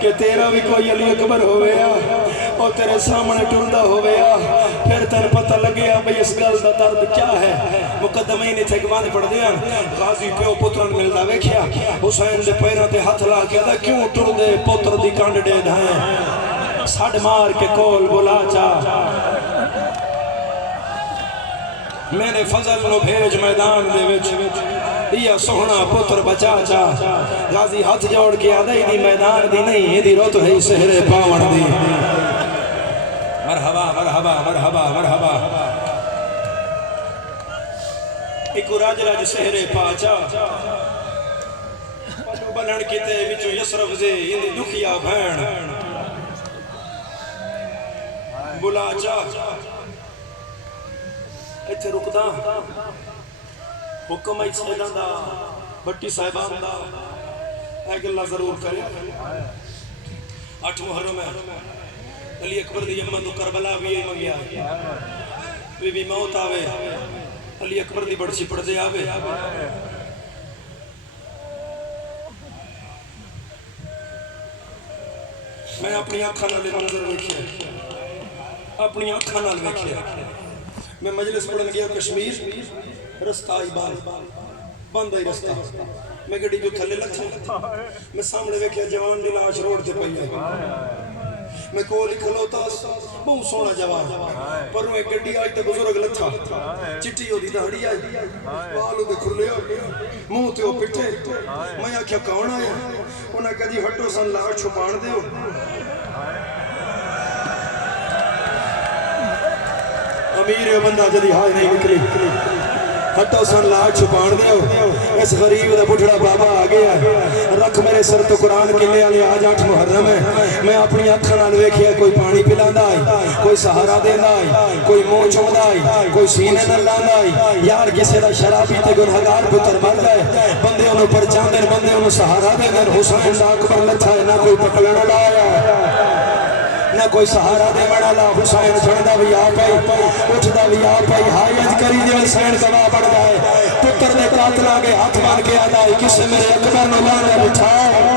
کہ تیرا بھی کوئی علی اکبر ہوئے اور تیرے سامنے ٹردہ ہوئے پھر تین پتہ لگے بھئی اس گل دا درد کیا ہے مقدمہ ہی نہیں تھے گوانے پڑھ دیا غازی پیو پتران ملتا ویکھیا حسین دے پیرہ تے ہاتھ لا کے دا کیوں ٹردے پتر دی کانڈ دے دھائیں ساڑھ مار کے کول بلا چاہ میں نے فضل نو بھیج میدان دے وچ دیا سونا پتر بچا چا غازی ہاتھ جوڑ کے آدھائی دی میدان دی نہیں دی رو تو ہے سہرے پاون دی مرحبا مرحبا مرحبا مرحبا ایکو راج راج سہرے پاچا پلو بلن کی تے وچو یسرف زے اندی دکھیا بھین بلا چا ایتھے رکدا حکم ایت سیدان دا بٹی صاحبان دا ایک اللہ ضرور کرے 8 محرم ہے علی اکبر دی یمن تو کربلا بھی ہے منگیا بی موت آوے علی اکبر دی بڑسی پڑھ دے آوے میں اپنی آنکھاں نال منظر ویکھیا اپنی آنکھاں نال ویکھیا میں مجلس پڑھن گیا کشمیر رستہ آئی بند آئی رستہ میں گڑی جو تھلے لگتا میں سامنے ویکھیا جوان دی لاش روڈ تے پئی آئی میں کولی کھلوتا بہت سونا جوان پر میں گڑی آئی تے بزرگ لتھا چٹی ہو دی دہڑی آئی والو دے کھلے آئی منہ تے ہو پٹے میں آکھیا کون آیا انہاں کہا جی ہٹو سن لاش چھپان دے ہو امیر بندہ جدی ہائی نہیں نکلی ہٹو سن لاکھ چھپان دیو اس غریب دا بٹھڑا بابا آگیا رکھ میرے سر تو قرآن کے لئے آلے آج 8 محرم ہے میں اپنی آنکھاں نال ویکھیا کوئی پانی پلاندہ آئی کوئی سہارا دیندہ آئی کوئی منہ چھوڑا آئی کوئی سینے نلاندہ آئی یار کسی دا شرابی تے گنہگار پتر مر گئے بندے انہوں پر چاندر بندے انہوں سہارا دیندر حسین دا اکبر لچھا ہے نہ کوئی پکڑنا لایا نہ کوئی سہارا دے مڑا لا حسین چھڑدہ بھی آپ آئی اٹھدہ بھی آپ آئی ہائی اج کری دے حسین گواہ پڑ گئے پتر دے قاتل آگے ہاتھ مان کے آدھائی کسے میرے اکبر نولانے بٹھاؤ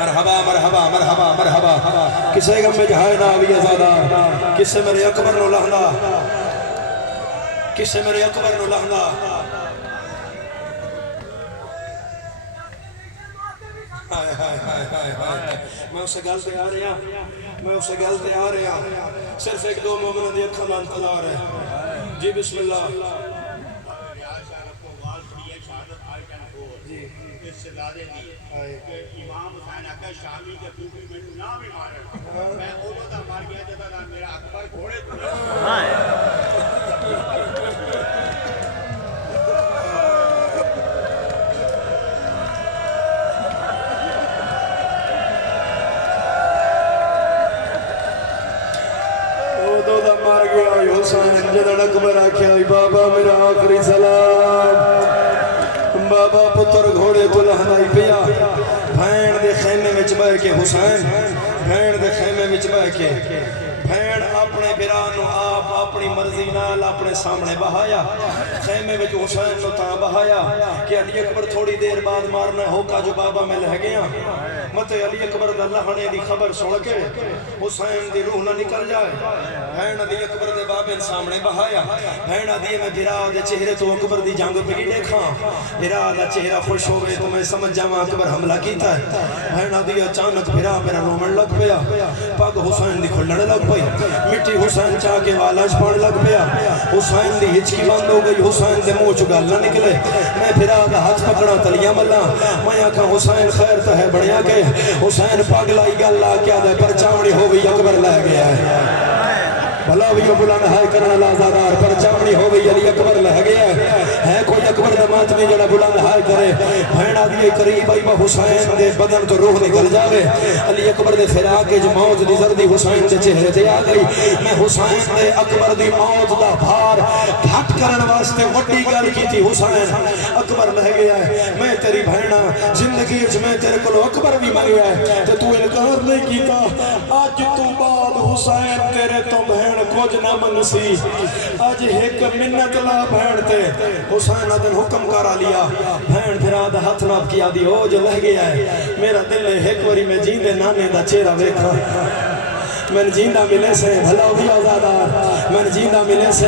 مرحبا مرحبا مرحبا مرحبا کسے غم میں جہائے ناوی ازادہ کسے میرے اکبر نولانے کسے میرے اکبر نولانے میں اسے گلتے آ رہا میں اسے گلتے آ رہا صرف ایک دو مومنہ دی اکھا میں انتظار ہے جی بسم اللہ امام حسین آقا شامی کے کوفی میں نام ہی مارے میں اولو دا مار گیا جب میرا اکبر گھوڑے مار گیا حسین جدن اکبر آکھیا بابا میرا آخری سلام بابا پتر گھوڑے کو لہنائی پیا بھین دے خیمے میں چبائے کے حسین بھین دے خیمے میں چبائے کے بھین اپنے برانو آپ اپنی مرضی نال اپنے سامنے بہایا خیمے میں جو حسین نو تاں بہایا کہ علی اکبر تھوڑی دیر بعد مارنا ہوگا جو بابا میں لہ گیا مت علی اکبر دا لہنے دی خبر سن کے حسین دی روح نہ نکل جائے بھین علی اکبر دے بابن سامنے بہایا بھین دی میں بھرا دے چہرے تو اکبر دی جنگ پہ دیکھا بھرا دا چہرہ خوش ہو گئے تو میں سمجھ جاواں اکبر حملہ کیتا ہے بھین دی اچانک بھرا میرا رومن لگ پیا پاک حسین دی کھلنے لگ پئی مٹی حسین چاہ کے والاج پڑھ لگ پیا حسین دی ہچکی بند ہو گئی حسین دے منہ چگل نہ نکلے میں بھرا دا ہاتھ پکڑا تلیاں ملا میں آکھا حسین خیر تو ہے بڑھیا کہ حسین پاگلائی گل کیا دے پر چاوڑی ہو گئی اکبر لہ گیا ہے بھلا بھی بلند ہے کرنا لازادار پر چاوڑی ہو گئی علی اکبر لہ گیا ہے کوئی اکبر دمات میں جڑا بلند ہے کرے بھینا دیئے قریب آئی حسین دے بدن تو روح نکل جاوے علی اکبر دے فراق جو موت دی زردی حسین دے چہرے دے آ گئی میں حسین دے اکبر دی موت دا بھار گھٹ کرن واسطے وڈی گل کی تھی حسین اکبر لہ گیا ہے میں تیری بھینا زندگی اچ میں تیرے کلو اکبر بھی مانگیا ہے تو انکار نہیں کیتا آج تو بعد حسین تیرے تو بہن کچھ نہ منسی آج ایک منت لا بھین تے حسین دن حکم کرا لیا بھین پھرا دا ہاتھ ناپ کیا دی ہو جو لہ گیا ہے میرا دل ہے ایک واری میں جیندے نانے دا چہرہ ویکھا من جیندہ ملے سے بھلا بھی آزادار من جیندہ ملے سے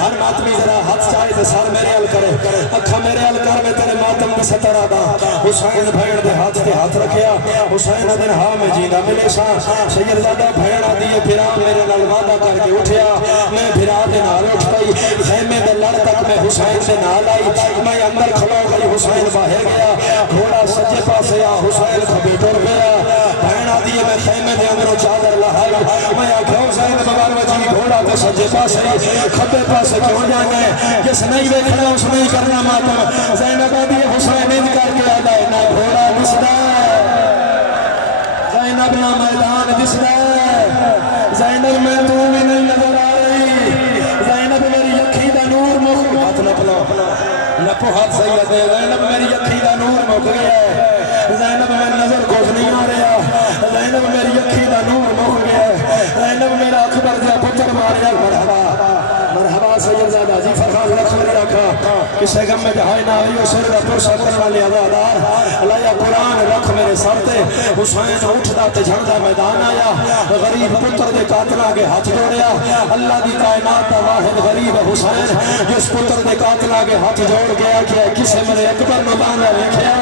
ہر ماتمی ذرا ہاتھ چاہے تو سار میرے عل کرے اکھا میرے عل کر میں تیرے ماتم میں ستر آدھا حسین بھین دے ہاتھ رکھیا حسین دن ہاں میں جیندہ ملے سا سید زادہ بھین آدھیے پھرا میرے نال وعدہ کر کے اٹھیا میں پھرا دے نال اٹھ گئی خیمے دے لڑ تک میں حسین دے نال آئی میں اندر کھلو گئی حسین باہر گیا گھوڑا سجے پاسے آ حسین کھبی ٹر گیا بھین آدھیے میں خیمے دے اندروں چادر لہائی میں آکھوں زین بغار وجی گھوڑا کے سجے پاسے کھبے پاسے کیوں جانا ہے جس نہیں ویکھنا اس نہیں کرنا ماتم زینب آدھی حسین انج کر کے آدھا ہے نہ گھوڑا دسدا زینب نہ میدان دسدا زینب میں تو بھی نہیں نظر آ رہی زینب میری اکھی دا نور مک ہاتھ نہ پلو نپو ہاتھ سید زینب میری اکھی دا نور مک گیا ہے زینب میں نظر کچھ نہیں آ رہا زینب میری اکھی دا نور مک گیا ہے زینب میرا اکبر دیا پتر ماریا مرحبا مرحبا سید زادہ جی فرخان رکھ میری آکھا کسے غم میں جہائی نہ آئی سر دا پرسا کرنے والی عزادار اللہ یا قرآن رکھ میرے سر تے حسین اٹھدا تے جھڑدا میدان آیا غریب پتر دے قاتلہ کے ہاتھ جوڑیا اللہ دی کائنات دا واحد غریب حسین جس پتر دے قاتلہ کے ہاتھ جوڑ گیا کہ کسے میرے اکبر نو باندھا ویکھیا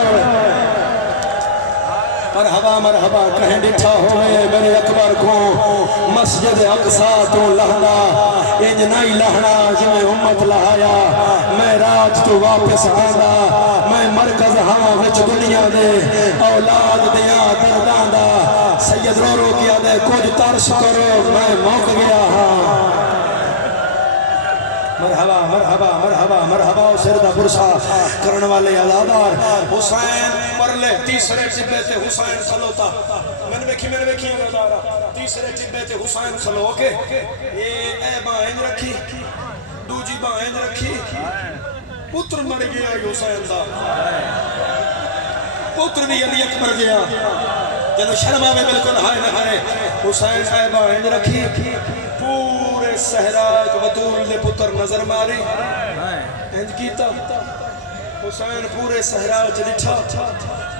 مرحبا مرحبا کہیں ڈٹھا ہوئے میرے اکبر کو مسجد اقصا تو لہنا انج نہیں لہنا جمیں امت لہایا میں رات تو واپس آندا میں مرکز ہاں وچ دنیا دے اولاد دیا دردان دا سید رو رو کیا دے کچھ ترس کرو میں موک گیا ہاں مرحبا مرحبا مرحبا مرحبا سردہ برسا کرن والے عزادار حسین پرلے تیسرے چبے تے حسین کھلوتا میں نے ویکھی عزادارہ تیسرے چبے تے حسین کھلو کے اے بائن رکھی دوجی بائن رکھی پتر مر گیا حسین دا پتر بھی علی اکبر گیا جنو شرما میں بالکل ہائے نہ ہائے حسین اے بائن رکھی پورے صحرا بطول دے پتر نظر ماری انج کیتا حسین پورے صحرا وچ ڈٹھا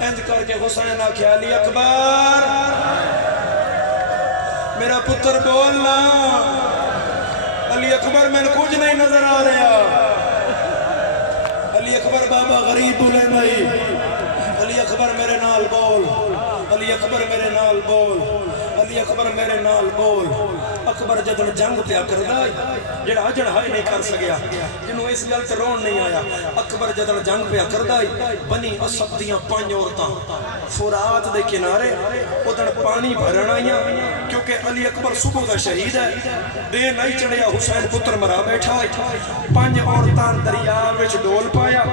انج کر کے حسین آکھیا علی اکبر میرا پتر بولنا علی اکبر میں کچھ نہیں نظر آ رہا علی اکبر بابا غریب بولے نہیں علی اکبر میرے نال بول علی اکبر میرے نال بول علی اکبر میرے نال بول اکبر جدن جنگ پیا کردا جڑا اجڑ ہائی نہیں کر سکیا جنوں اس گل تے رون نہیں آیا اکبر جدن جنگ پیا کردا بنی اسد دیاں 5 عورتاں فرات دے کنارے اودن پانی بھرن آئیاں کیونکہ علی اکبر صبح دا شہید ہے دے نہیں چڑھیا حسین پتر مرا بیٹھا 5 عورتاں دریا وچ ڈول پایا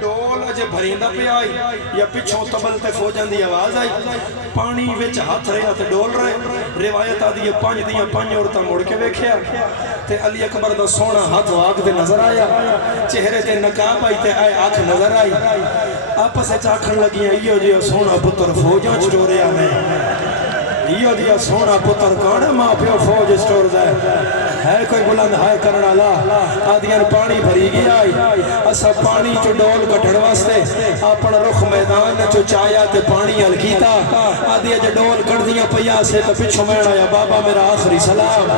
ڈول اجے بھریندا پیا آئی یا پچھوں تبل تے فوجاں دی آواز آئی پانی وچ ہاتھ رہا تے ڈول رہے روایت آدھی 5 عورتاں مڑ کے ویکھیا تے علی اکبر دا سونا ہاتھ آگ دے نظر آیا چہرے تے نقاب آئی تے آنکھ نظر آئی آپس چاکھن لگیاں ایو جی سونا پتر فوجاں چٹوریا میں ایو دیا سونا پتر کون ماں پیو فوج سٹور ہے کوئی بلند ہائے کرنا لا آدھیاں پانی بھری گیا اسا پانی چو ڈول کٹھڑ واسطے اپنا رخ میدان چو چایا تے پانی ہلکیتا آدھیاں جو ڈول کٹ دیا پیا سے تو پچھو میں آیا بابا میرا آخری سلام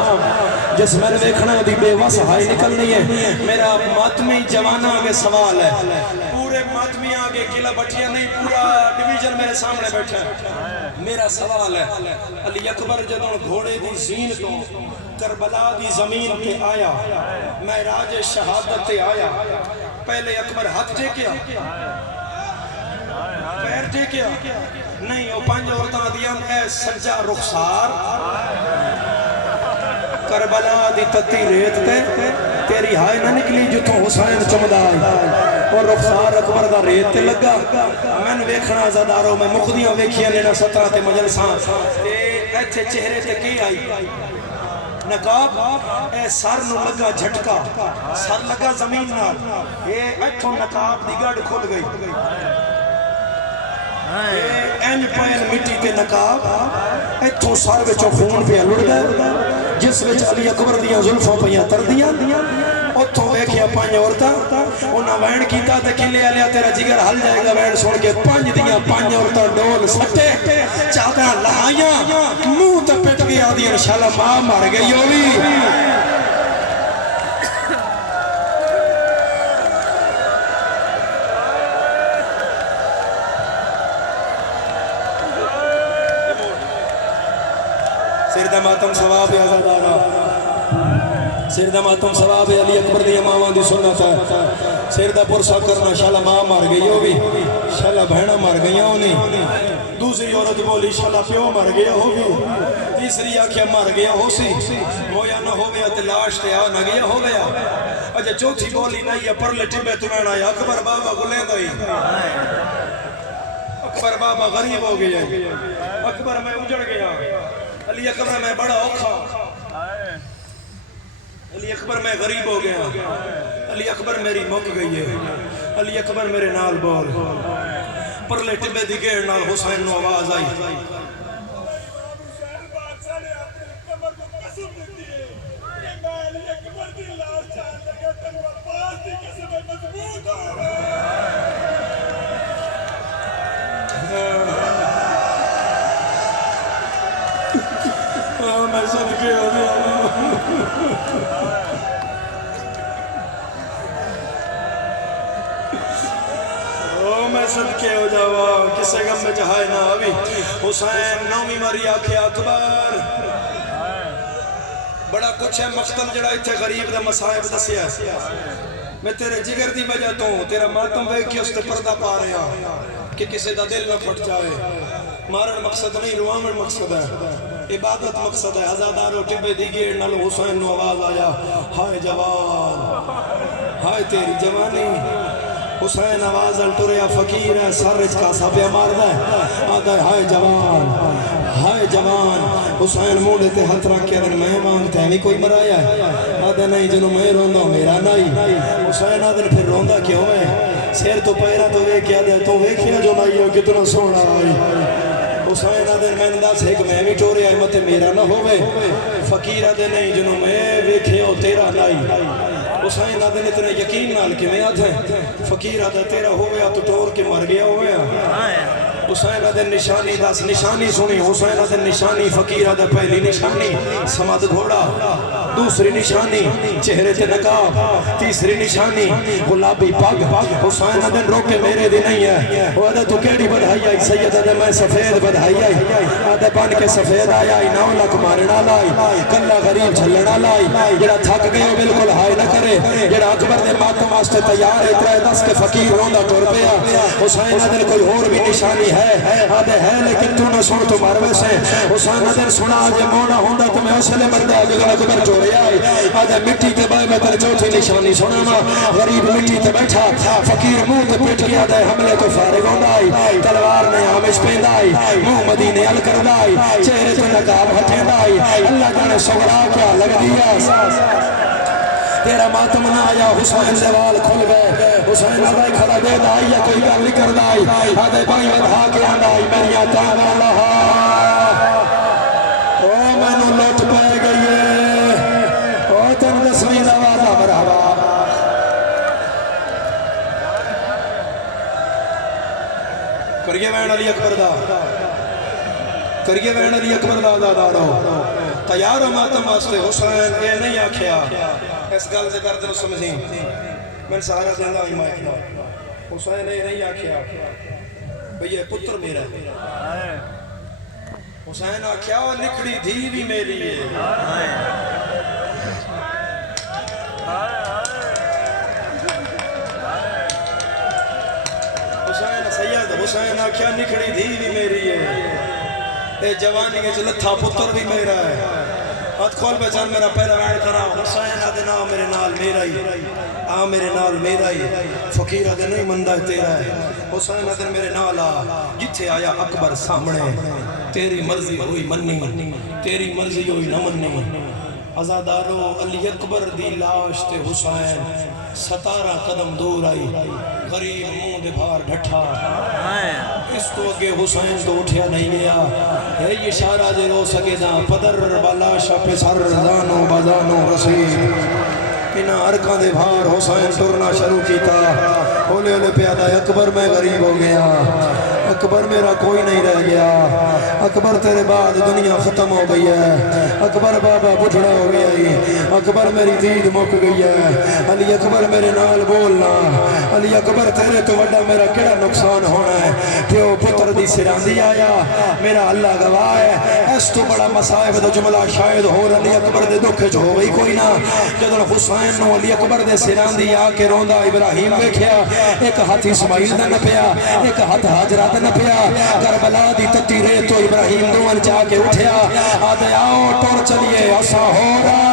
جس میں نے دیکھنا دی بے وس ہائی نکلنی ہے میرا ماتمی جوانا آگے سوال ہے پورے ماتمی آگے قلعہ بٹھیا نہیں پورا ڈیویژن میرے سامنے بیٹھا ہے میرا سوال ہے علی اکبر جدوں گھوڑے دی زین تو کربلا دی زمین پہ آیا معراج شہادت تے آیا پہلے اکبر ہاتھ ٹیکیا پیر ٹیکیا نہیں وہ 5 عورتاں دیاں اے سجا رخسار کربلا دی تتی ریت تے تیری ہائے نہ نکلی جتوں حسین چمدا آئی اور رخسار اکبر دا ریت تے لگا میں نے ویکھنا زداروں میں مقدیاں ویکھیاں لینا 17 تے مجلساں تے ایتھے چہرے تے کی آئی نقاب اے سر نو لگا جھٹکا سر لگا زمین نال اے ایتھوں نقاب دی گڑ کھل گئی این پائن مٹی تے نقاب ایتھوں سر وچوں خون پہ لڑ گئے جس وچ علی اکبر دیاں زلفوں پیاں تر دیاں اتھوں ویکھیا 5 عورتاں انہاں وین کیتا تے کلے آلیا تیرا جگر ہل جائے گا وین سن کے 5 دیاں 5 عورتاں ڈول سٹے چادراں لہائیاں منہ تے پٹ گئی آدھی انشاءاللہ ماں مر گئی ہوئی سردہ ماتم ثواب آزادارہ سردہ ماتم ثواب علی اکبر دی امامہ دی سنت ہے سردہ پرسا کرنا شالا ماں مار گئی ہو بھی شالا بہنہ مار گئی ہونی دوسری عورت بولی شالا پیو مار گیا ہو بھی تیسری آکھیا مار گیا ہو سی مویا نہ ہو گیا تلاش تے آ نہ گیا ہو گیا اجھا چوتھی بولی نہیں ہے پر لٹی میں تمہیں آیا اکبر بابا گلیں دائی اکبر بابا غریب ہو گیا اکبر میں اجڑ گیا علی اکبر میں بڑا اوکھا علی اکبر میں غریب ہو گیا علی اکبر میری مک گئی ہے علی اکبر میرے نال بول پرلے ٹبے دی گیڑ نال حسین نو آواز آئی میں صدقے ہو گیا میں صدقے ہو جاوا کسے غم میں جہائے نہ آوی حسین نومی ماری آکھے اکبر بڑا کچھ ہے مقتل جڑا اتھے غریب دا مسائب دسیا میں تیرے جگر دی وجہ تو تیرا ماتم ویکھی اس تے پردہ پا رہا کہ کسے دا دل نہ پھٹ جائے مارن مقصد نہیں روامن مقصد ہے عبادت مقصد ہے عزادارو ٹبے دی گیڑ نالو حسین نو آواز آیا ہائے جوان ہائے تیری جوانی حسین آواز الٹوریا فقیر ہے سرج کا سابیہ ماردہ ہے آدھا ہے ہائے جوان حسین موڑے تے ہاتھ رکھ کے ادھر میں مانگتے ہیں کوئی مرایا ہے آدھا نہیں جنہوں میں روندہ میرا نہیں حسین آدھر پھر روندہ کیوں ہے سیر تو پیرا تو ویکیا دے تو ویکیا جو نہیں ہو کتنا سونا آئی حسین آدھر میں انداز ہے کہ میں بھی ٹوریا ہے مت میرا نہ ہوئے فقیر آدھر نہیں جنہوں میں ویکیا ہو تیرا نہیں حسین آدھے اتنا یقین نال کے میں آدھے فقیر آدھے تیرا ہویا تو ٹور کے مر گیا ہویا حسین آدھے نشانی دس نشانی سنی حسین آدھے نشانی فقیر آدھے پہلی نشانی سمد گھوڑا دوسری نشانی چہرے تے نقاب تیسری نشانی گلابی پگ حسین آدھے روکے میرے دی نہیں ہے وہ آدھے تو کیڑی بدھائی آئی سید آدھے میں سفید بدھائی آئی آدھے بان کے سفید آئی آئی 9 لاکھ مارنا لائی کلہ غریب چھلنا لائی جڑا تھک گئے بالکل ہائے نہ کرے جڑا اکبر دے ماتم واسطے تیار ہے 3-10 کے فقیر روندہ ٹور پیا حسین آدھے کوئی اور بھی نشانی ہے آدھے ہے لیکن تو نہ سن تو مروے سے حسین آدھے سنا آجے مونا ہوندہ تو میں اسلے مردہ جگہ اکبر جوڑے آئے آدھے مٹی کے بائے میں تر چوتھی نشانی سنانا غریب مٹی تے بیٹھا فقیر منہ تے پیٹ گیا دے حملے تو فارغ ہوندہ آئی تلوار نے آمش پیند آئی منہ مدینے ال کرد آئی چہرے تے نقاب ہٹھیند آئی اللہ جانے سغرا کیا لگ دیا تیرا ماتم نہ آیا حسین زوال کھل گئے حسین آدھائی کھڑا دے دائی یا کوئی گل نہیں کر دائی آدھائی بائی ودھا کے آدھائی میری آتان اللہ او میں نو لوٹ پہ گئی ہے او تن دسویں زوالہ مرحبا کریے وین علی اکبر دا کریے وین علی اکبر دا دارو تیار ماتم واسطے حسین اے نہیں آکھیا اس گل سے درد نو سمجھیں میں سہارا دیندہ ہی مائکنا حسین اے نہیں آکھیا بھئی یہ پتر میرا ہے حسین آکھیا نکڑی دھی بھی میری ہے حسین سید حسین آکھیا نکڑی دھی بھی میری ہے اے جوانی کے جلتھا پتر بھی میرا ہے ہاتھ کھول پہ چاند میرا پہلا وین کرا حسین آدھے نا میرے نال میرا ہی آ میرے نال میرا ہی فقیر آدھے نہیں مندہ تیرا ہے حسین آدھے میرے نال آ جتھے آیا اکبر سامنے تیری مرضی ہوئی منی تیری مرضی ہوئی نہ منی عزادارو علی اکبر دی لاش تے حسین 17 قدم دور آئی غریب منہ دے بھار ڈھٹھا اس تو اگے حسین تو اٹھیا نہیں گیا ہے یہ اشارہ دے رو سکے دا پدر بالا شاپ سر زانو بازانو رسید انہاں عرقاں دے بھار حسین ٹرنا شروع کیتا ہولے ہولے پیادا اکبر میں غریب ہو گیا اکبر میرا کوئی نہیں رہ گیا اکبر تیرے بعد دنیا ختم ہو گئی ہے اکبر بابا بڑھڑا ہو گیا ہی اکبر میری دید مک گئی ہے علی اکبر میرے نال بولنا علی اکبر تیرے تو وڈا میرا کیڑا نقصان ہونا ہے پیو پتر دی سراندی آیا میرا اللہ گواہ ہے اس تو بڑا مصائب دا جملہ شاید ہو علی اکبر دے دکھ جو ہو گئی کوئی نہ جدن حسین نو علی اکبر دے سراندی آ کے روندا ابراہیم ویکھیا ایک ہاتھ اسماعیل دا نپیا ایک ہاتھ حاجرہ دا نپیا کربلا دی تتی ریت تو ابراہیم دوان جا کے اٹھیا آدھے آؤ ٹور چلیے اسا ہو رہا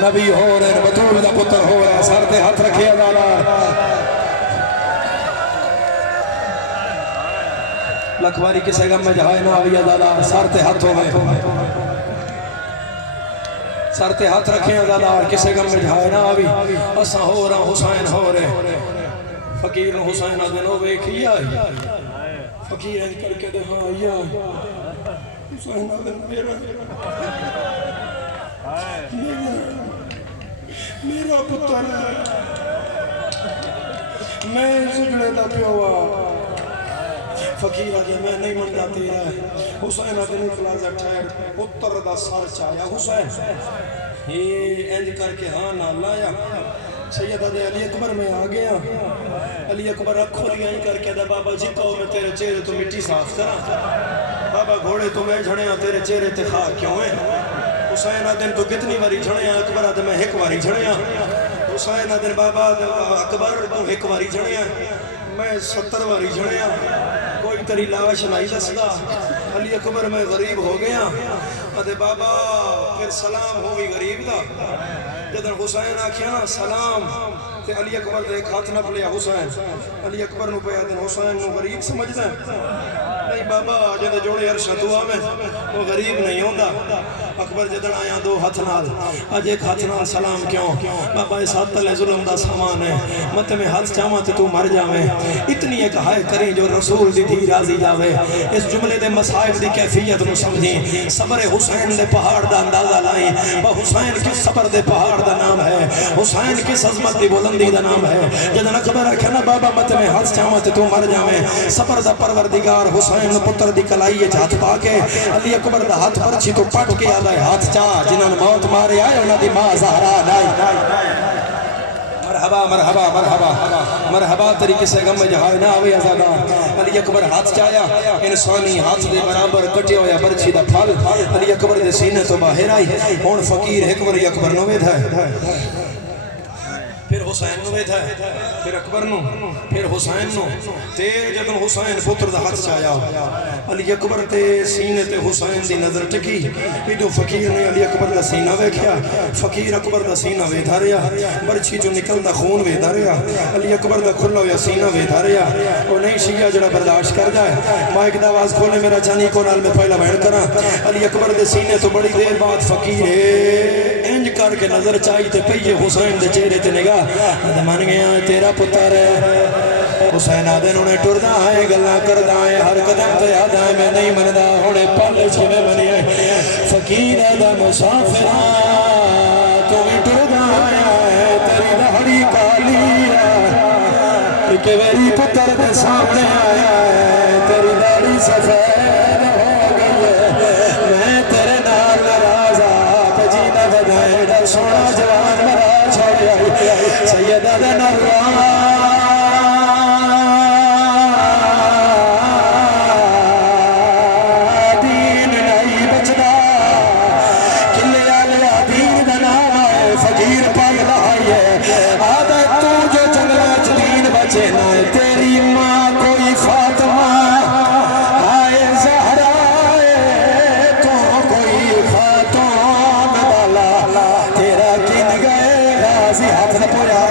نبی ہو رہے بطول دا پتر ہو رہا سر دے ہاتھ رکھے لالا لکھواری کسے غم میں جہائے نہ آویا لالا سر تے ہاتھ ہو گئے سر تے ہاتھ رکھے لالا اور کسے غم میں جہائے نہ آوی اسا ہو رہا حسین ہو رہے فقیر حسین آدھے نو ویکھی آئی فقیر انج کر کے دے ہاں یا حسین آدھے میرا پتر ہے میں سجڑے دا پیوا فقیر آگے میں نہیں من جاتی ہے حسین آگے نکلا ٹھہر پتر دا سر چایا حسین یہ انج کر کے ہاں نہ لایا سیدہ دے علی اکبر میں آ گیا علی اکبر رکھو لیا ہی کر کے دا بابا جی کہو میں تیرے چہرے تو مٹی صاف کرا بابا گھوڑے تو میں جھڑیاں تیرے چہرے تے خاک کیوں ہے حسین آدھن تو کتنی باری جھڑیاں اکبر آدھن میں ایک باری جھڑیاں حسین آدھن بابا اکبر تو ایک باری جھڑیاں میں 70 باری جھڑیاں کوئی تری لاش نہیں دستا علی اکبر میں غریب ہو گیا آدھے بابا پھر سلام ہوئی غریب دا جدن حسین آکھیا نا سلام تے علی اکبر دے ایک ہاتھ نہ پلیا حسین علی اکبر نو پہ آدھن حسین نو غریب سمجھتا ہے نہیں بابا جدے جوڑے عرشہ دعا میں وہ غریب نہیں ہوندہ اکبر جدن آیا دو ہاتھ نال آج ایک ہاتھ نال سلام کیوں بابا اس ہاتھ تلے ظلم دا سامان ہے مت میں ہاتھ چاہاں تو مر جاویں اتنی ایک ہائے کریں جو رسول دی تھی راضی جاوے اس جملے دے مصائب دی کیفیت نو سمجھیں صبر حسین دے پہاڑ دا اندازہ لائیں وہ حسین کس صبر دے پہاڑ دا نام ہے حسین کس عظمت دی بلندی دا نام ہے جدن اکبر رکھے نا بابا مت میں ہاتھ چاہاں تو مر جاویں صبر دا پروردگار حسین پتر دی کلائی ہاتھ پا کے علی اکبر دا ہاتھ پرچی تو پٹ کے آدھا ہاتھ چاہ جنہاں موت مارے آئے انہاں دی ماں زہرا نائی مرحبا مرحبا مرحبا مرحبا طریقے سے غم جہاں نہ آوے ازادہ علی اکبر ہاتھ چایا انسانی ہاتھ دے برابر کٹے ہویا برچی دا پھل علی اکبر دے سینے تو باہر آئی ہون فقیر ایک علی اکبر نوے تھا پھر حسین نوے تھا پھر اکبر نو پھر حسین نو تے جدن حسین پتر دا ہاتھ چایا علی اکبر تے سینے تے حسین دی نظر ٹکی ایدو فقیر نے علی اکبر دا سینہ ویکھیا فقیر اکبر دا سینہ ویدھا ریا برچی جو نکل دا خون ویدھا ریا علی اکبر دا کھلا ہویا سینہ ویدھا ریا وہ نہیں شیعہ جڑا برداشت کر جائے مائک دا آواز کھولے میرا جانی کو نال میں پہلا بہن کرا علی اکبر دے سینے تو بڑی دیر بعد فقیر انج کر کے نظر چاہی تے پہیے حسین دے چہرے تے نگاہ من گیا تیرا پتر ہے حسین آدھے انہوں نے ٹردہ آئے گلہ کردہ آئے ہر قدم تے آدھا ہے میں نہیں مندہ ہونے پالے چھوے بنی آئے فقیر آدھا مسافرہ تو بھی ٹردہ آیا ہے تیری دہڑی کالی ہے کہ میری پتر دے سامنے آیا ہے تیری دہڑی سفید ہو گئی ہے میں تیرے نال ناراض آپ جینا بدائے ڈر سونا جوان مرا چھوڑی آئی سیدہ دن اللہ دین نہیں بچنا کلے آلیا دین دنام آئے فقیر پاگ لہائی ہے آدھے تو جو جنگلات دین بچے نہ تیری ماں کوئی فاطمہ آئے زہرہ آئے تو کوئی خاتون والا تیرا کن گئے غازی ہاتھ نہ پویا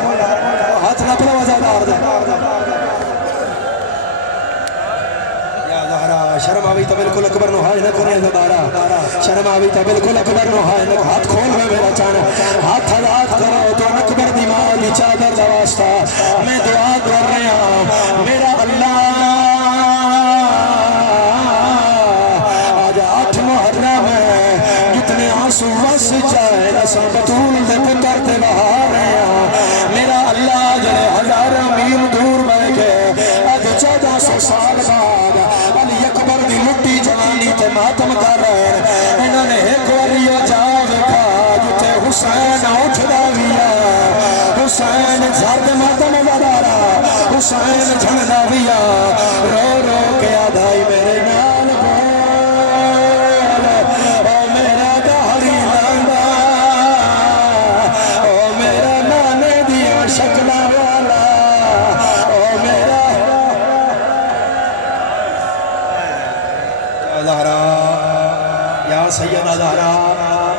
ہاتھ نہ پلا وزادار دے یا زہرہ شرم آوی تا بلکل اکبر نو ہائے نہ کنے زدارہ شرم آوی تا بلکل اکبر نو ہائے نہ ہاتھ کھول میں میرا چانا ہاتھ حضات کرو تو اکبر دی ماں دی چادر دا واسطہ میں دعا کر رہا ہوں میرا اللہ آج 8 محرم ہے جتنے آنسو وس جائے حسین جھندا ویا رو رو کے آدھائی میرے نال بول او میرا دہری لاندا او میرا نانے دیا شکلہ والا او میرا زہرا یا سیدہ زہرا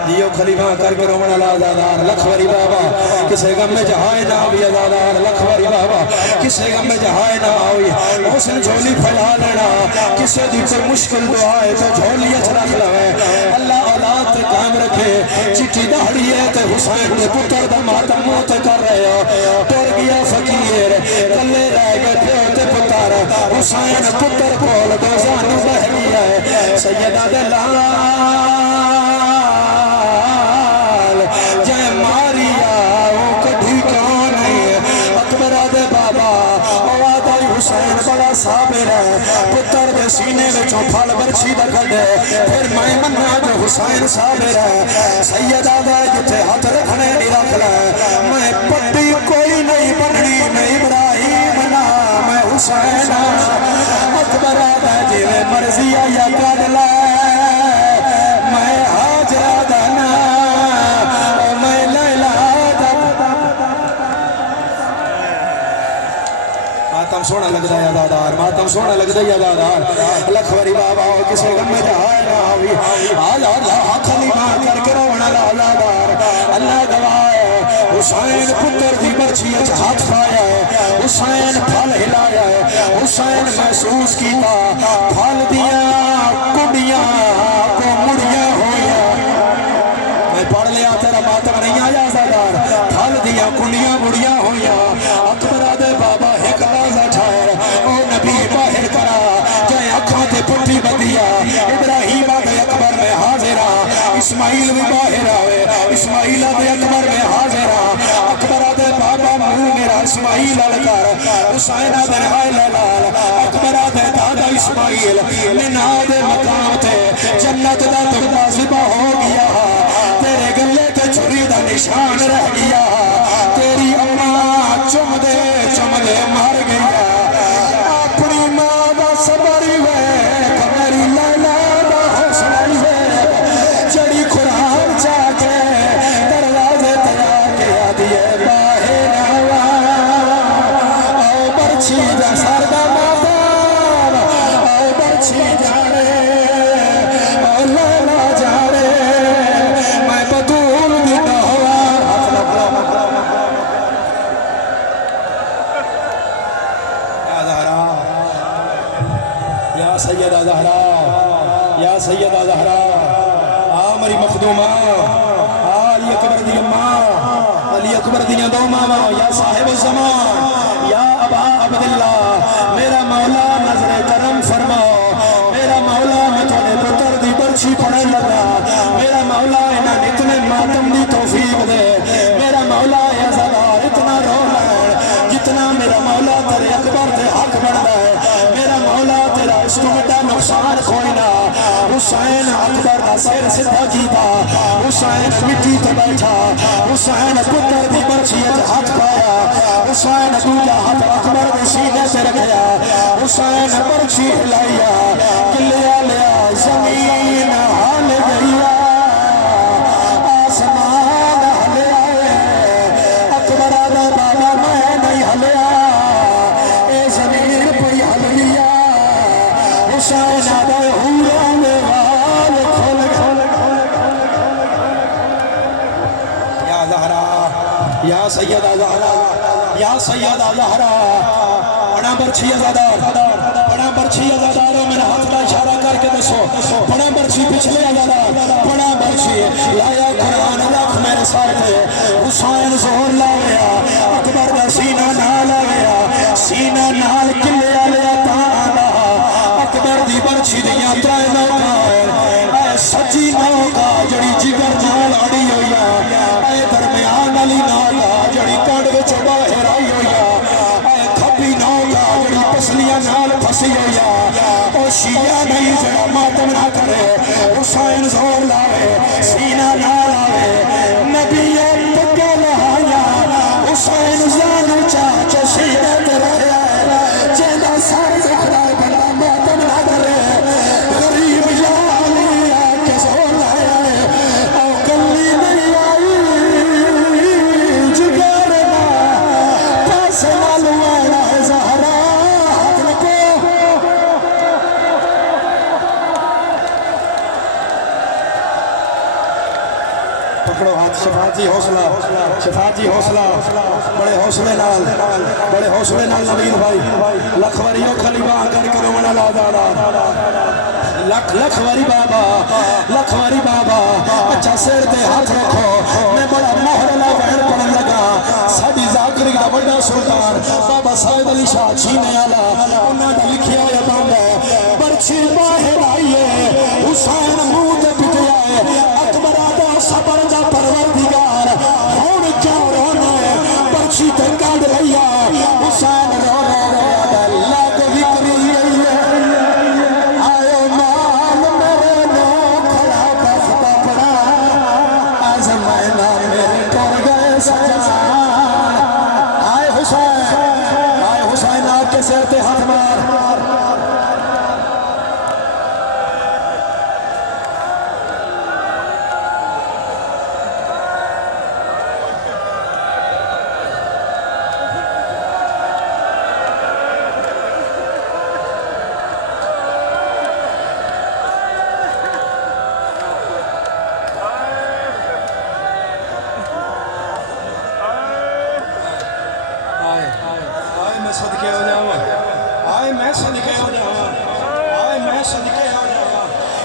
دیو خلیفہ کر کے رومن اللہ زادار لکھوری بابا کسے غم میں جہائے نہ ہوئی زادار لکھوری بابا کسے غم میں جہائے نہ ہوئی حسن جھولی پھیلا لینا کسے دی پر مشکل دعائے تو جھولی اچھلا کھلوے اللہ اولاد تے کام رکھے چٹی دہڑی ہے تے حسین تے پتر دا ماتم موت کر رہے ہو ٹر گیا فقیر کلے رہ گئے پیو تے پتر حسین پتر کول دو زانو بہ گیا ہے سیدہ دلال جائے ماریا وہ کبھی کیوں نہیں اکبر دے بابا آدھائی حسین بڑا صابر ہے پتر دے سینے میں چوپھال برچی دکھل دے پھر میں مننا جو حسین صابر ہے سیدہ دے جتے ہاتھ رکھنے نہیں رکھ لے میں پٹی کوئی نہیں بننی میں ابراہیم نا میں حسین اکبر دے جیوے مرضی یا کر لے میں حاجرہ دنا ماتم سونا لگ دا یادادار ماتم سونا لگ دا یادادار لکھوری بابا کسے غم میں جہائے نہ ہوئی اللہ خلیفہ کر کے رونا لازادار اللہ گواہ حسین پتر دی برچی اچ ہاتھ پایا ہے حسین پھل ہلایا ہے حسین محسوس کیتا پھل دیا کڑیاں کو مڑیاں ہویا میں پڑھ لیا تیرا ماتم نہیں آیا زادار پھل دیا کنڈیاں مڑیاں ہویا اکبر دے بابا ایک لازہ ٹھائر او نبی باہر کرا جائے اکھاں تے پٹی بدیا ابراہیم آدھے اکبر میں حاضرہ اسماعیل بھی باہر آوے اسماعیل آدھے اکبر میں حاضرہ اکبر آدھے بابا منہ میرا اسماعیل الکر حسین آدھے ہائے لال اکبر آدھے دادا اسماعیل من آدھے مقام تے جنت دا تردہ زبا ہو گیا تیرے گلے تے چھری دا نشان رہ گیا تیری اماں چم دے مر گیا اپنی ماں دا صبری وے کمیری لیلہ دا حوصلہ وے جڑی قرآن چاہ کے دروازے تیا کے آدھیے باہر آوا او برچی جا سردہ مادر او برچی جانے او لیلہ جانے میں بطول دیتا ہوا یا سیدہ زہرا یا سیدہ زہرا آمری مخدومہ علی اکبر دی اماں علی اکبر دی دو ماما یا صاحب الزمان یا ابا عبداللہ میرا مولا نظر کرم فرماؤ میرا مولا میں تھوڑے پتر دی برچی پڑھنے لگا میرا مولا انہاں اتنے ماتم دی توفیق دے میرا مولا یا زدار اتنا رو لین جتنا میرا مولا تیرے اکبر دے حق بڑھ گئے میرا مولا تیرا اس کو مٹا نقصان کوئی نہ حسین اکبر دا سیر سدھا کیتا حسین مٹی تے بیٹھا حسین پتر دی برچی اچ ہاتھ پایا حسین دوجا ہاتھ اکبر دے سینے تے رکھیا حسین برچی ہلایا کلیا لیا زمین ہل گیا آسمان ہلیا اکبر دا بابا میں نہیں ہلیا اے زمین پہ ہل گیا حسین آدھے حوروں میں وال کھول یا زہرا یا سیدہ زہرا یا سیدہ زہرا بڑا برچی ازادار بڑا برچی ازاداروں میں ہاتھ کا اشارہ کر کے دسو بڑا برچی پچھلے ازادار بڑا برچی لایا قرآن لاکھ میرے ساتھ حسین زور لایا اکبر دا سینہ نال آیا سینہ نال کلے آلیا تانا اکبر دی برچی دیا ترائے نوکا اے سچی نوکا جڑی جگر نال اڑی ہویا اے درمیان علی نوکا جڑی کانڈ وچ باہر آئی ہویا اے کھبی نوکا جڑی پسلیاں نال پھسی ہویا او شیعہ نہیں جڑا ماتم نہ کرے حسین زور لاوے سینہ نال آوے نبی پکے لہایا حسین زانو چاچو سینے تے رہیا پکڑو ہاتھ شفاعت جی حوصلہ شفاعت جی حوصلہ بڑے حوصلے نال نوید بھائی لکھ واری او خلیبہ کر کرو منا لا دادا لکھ واری بابا اچھا سر تے ہاتھ رکھو میں بڑا مہر لا بہن پڑھن لگا ساڈی ذاکری دا بڑا سلطان بابا سید علی شاہ چھینے والا انہاں دا لکھیا ہویا بند ہے برچھی باہر آئیے حسین منہ تے پٹیا ہے اکبر دا صبر دا پروردگار ہن کیوں رونا ہے برچھی تے کڈ لیا حسین رو لگ وکری آئے مال میرے نو کھڑا بخت پڑا آزمائنا میرے ٹر گئے سجان آئے حسین آپ کے سر تے ہاتھ مار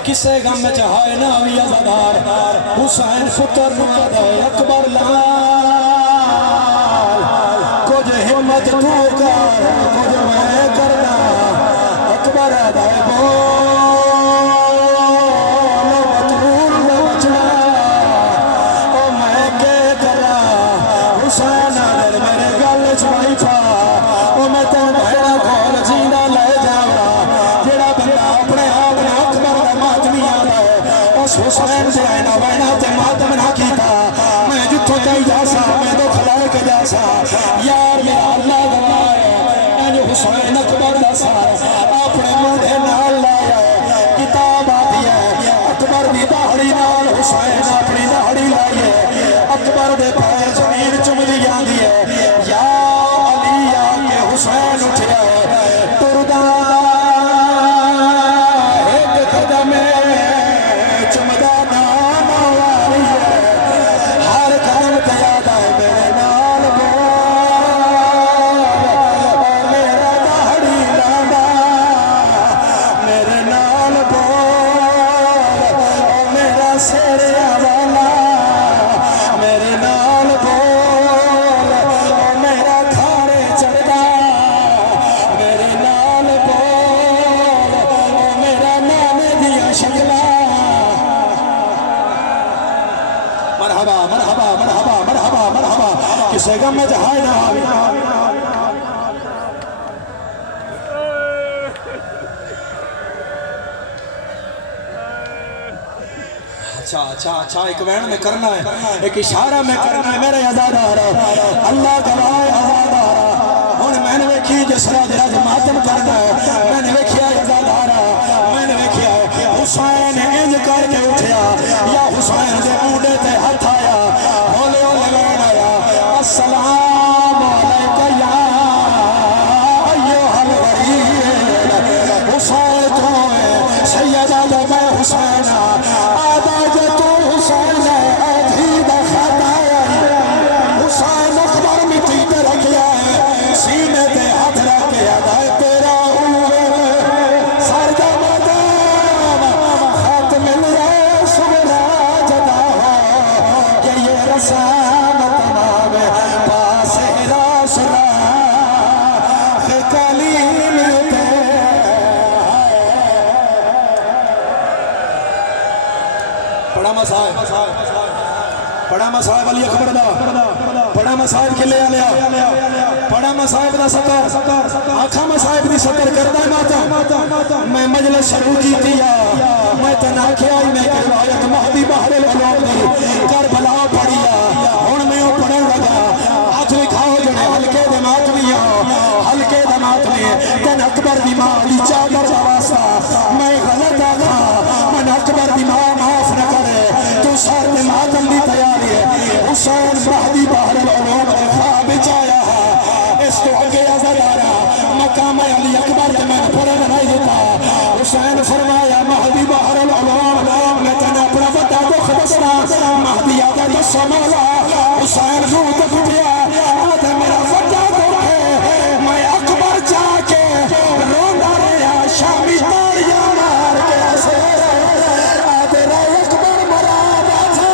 کسے غم میں چاہائے ناوی ازادار حسین پتر نواد اکبر لال کچھ ہمت تو کر کچھ میں کرنا اکبر آدھائے بول مطلول بچنا او میں کے کرا حسین آدھر میرے گل چوائی پا او میں تو بھیڑا کھول جینا لے جاؤں جیڑا بندہ اپنے آپ نے اکبر اس حسین سے آئینا وینا تے ماتم نہ کیتا میں جتھو کئی جاسا میں دو خلائے کے جاسا یار میرا اللہ گوائے انج حسین اکبر دسا اپنے مندے نال لائے کتاب آتی ہے اکبر دی داڑھی نال حسین اپنی داڑھی لائے اکبر دے پیر زمین چم دی آندی ہے یا علی آکے حسین اٹھیا ہے تردہ ایک قدم چمدہ نام آواری ہے ہر قدم تیادہ ہے میرے نال بول میرا داڑھی لانا میرے نال بول میرا سر والا میرے نال بول میرا کھارے چڑھا میرے نال بول میرا نام دیا شکلا مرحبا مرحبا مرحبا مرحبا مرحبا کسے غم میں جہائے نہ آوی اچھا ایک وین میں کرنا ہے ایک اشارہ میں کرنا ہے میرے عزادارہ اللہ گواہ عزادارہ ہن میں نے ویکھی جس راج ماتم کرنا ہے میں نے ویکھیا عزادارہ میں نے ویکھیا حسین انج کر کے اٹھیا یا حسین دے موڈے تے ہاتھ آیا ہولے ہولے وین آیا السلام علیکہ یا ایوہ الغریب حسین تو ہے سیدہ دے میں حسین آدھا جو تو حسین ہے آدھی دا خطا ہے حسین اکبر مٹی تے رکھیا ہے سینے تے ہاتھ رکھے آدھا تیرا ہوئے سر دا مدام خط مل رہے سبرا جدا ہو کہ یہ رسام تمام پاس راسنا کلی ملتے پڑا مسائب علی اکبر دا پڑا مسائب کے لے آلیا پڑا مسائب دا سطر آنکھا مسائب دی سطر کردہ ماتا میں مجلس شروع کی دیا میں تناکھے آئی میں روایت مہدی بحر العلوم دی کربلا پڑیا ہون میں او پڑھن لگا آج لکھاؤ جنے ہلکے دمات میں تن اکبر دی ماں علی چادر دا واسطہ میں غلط آگا من اکبر دی ماں معاف نہ کرے تو سار میں ماتم دی تیاری ہے حسین مہدی بحر العلوم نے خواب چایا ہے اس تو آگے ازدارا مقام علی اکبر کے میں پڑھن نہیں دیتا حسین فرمایا مہدی بحر العلوم میں تن اپنا وطا دا دکھ دسنا مہدیہ دا دسو مولا حسین رو دکھ دیا آدھے میرا وڈا دکھ ہے میں اکبر جا کے روندا رہا شامی تالیاں مار کے اسے آدھے رہے اکبر مرا بیٹھے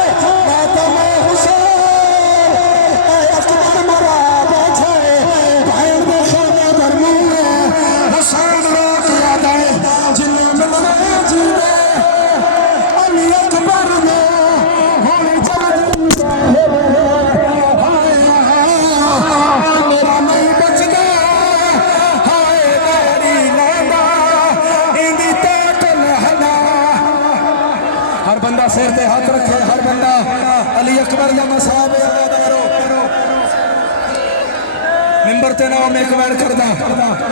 آدھے میں حسین اے اکبر مرا بیٹھے بھائن دے خانے در موے حسین رو کیا دائے جنہیں ملنے جینے علی اکبر نے ہونے جب میرا نہیں بچنا ہائے میری لانا اندی تاکل حنا ہر بندہ سیر تے ہاتھ رکھے ہر بندہ علی اکبر کا مصاب کرو ممبر تے ناؤ میں کمینٹ کرنا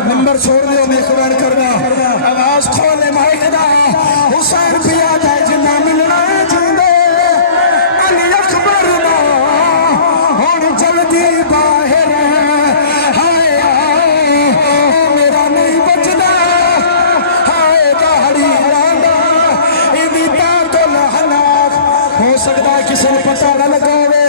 ممبر چھوڑ دیو میں کمینٹ کرنا آواز کھولے مائک دا حسین پیا جائے جنہ ملنا جیندے علی اکبر نا ہون جلدی باہر ہائے آئے میرا نہیں بچنا ہائے دہڑی لانا ایدی تاکل حناک ہو سکتا ہے کسی نے پتہ نہ لگاوے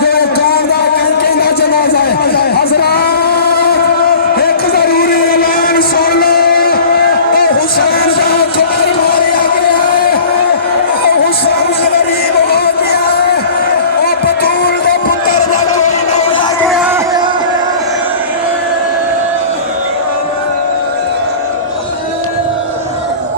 جو کار دا کہنکے نہ جنازہ ہے حضرات ایک ضروری اعلان سن لو حسین